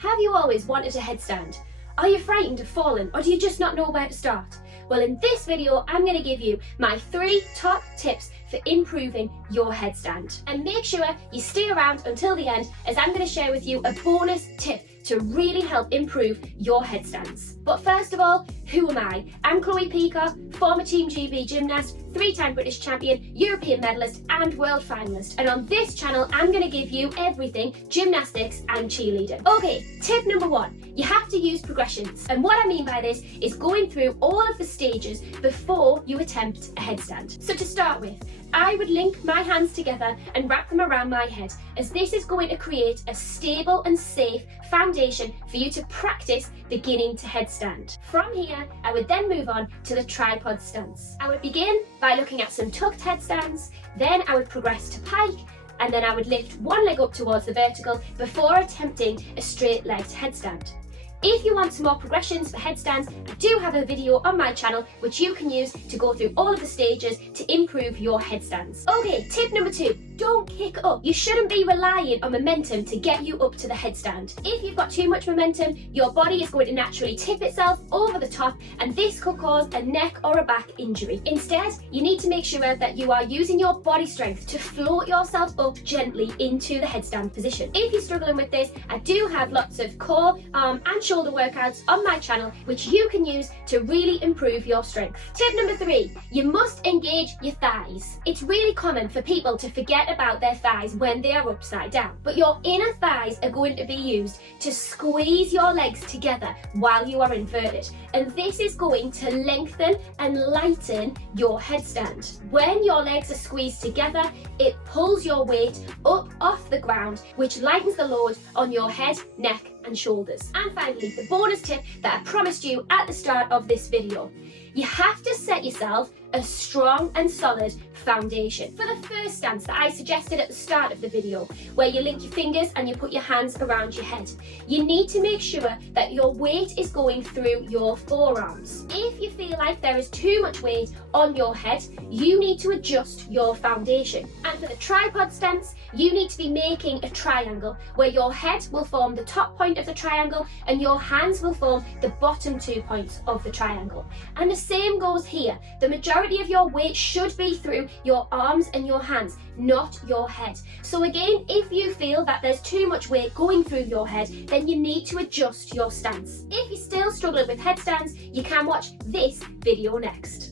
Have you always wanted a headstand? Are you frightened of falling, or do you just not know where to start? Well, in this video, I'm going to give you my 3 top tips for improving your headstand. And make sure you stay around until the end, as I'm going to share with you a bonus tip to really help improve your headstands. But first of all, who am I? I'm 𝐿𝐤𝐤𝐞, former Team GB gymnast, 3-time British champion, European medalist and world finalist. And on this channel, I'm going to give you everything gymnastics and cheerleading. Okay, tip number 1, you have to use progressions. And what I mean by this is going through all of the stages before you attempt a headstand. So to start with, I would link my hands together and wrap them around my head, as this is going to create a stable and safe foundation for you to practice beginning to headstand. From here, I would then move on to the tripod stance. I would begin by looking at some tucked headstands, then I would progress to pike, and then I would lift one leg up towards the vertical before attempting a straight legged headstand. If you want some more progressions for headstands, I do have a video on my channel which you can use to go through all of the stages to improve your headstands. Okay, tip number 2, don't kick up. You shouldn't be relying on momentum to get you up to the headstand. If you've got too much momentum, your body is going to naturally tip itself over the top, and this could cause a neck or a back injury. Instead, you need to make sure that you are using your body strength to float yourself up gently into the headstand position. If you're struggling with this, I do have lots of core, arm and shoulder workouts on my channel which you can use to really improve your strength. Tip number 3, you must engage your thighs. It's really common for people to forget about their thighs when they are upside down, but your inner thighs are going to be used to squeeze your legs together while you are inverted, and this is going to lengthen and lighten your headstand. When your legs are squeezed together, it pulls your weight up off the ground, which lightens the load on your head, neck and shoulders. And finally, the bonus tip that I promised you at the start of this video. You have to set yourself a strong and solid foundation. For the first stance that I suggested at the start of the video, where you link your fingers and you put your hands around your head, you need to make sure that your weight is going through your forearms. If you feel like there is too much weight on your head, you need to adjust your foundation. And for the tripod stance, you need to be making a triangle where your head will form the top point of the triangle and your hands will form the bottom 2 points of the triangle. And the same goes here. The majority of your weight should be through your arms and your hands, not your head. So again, if you feel that there's too much weight going through your head, then you need to adjust your stance. If you're still struggling with headstands, you can watch this video next.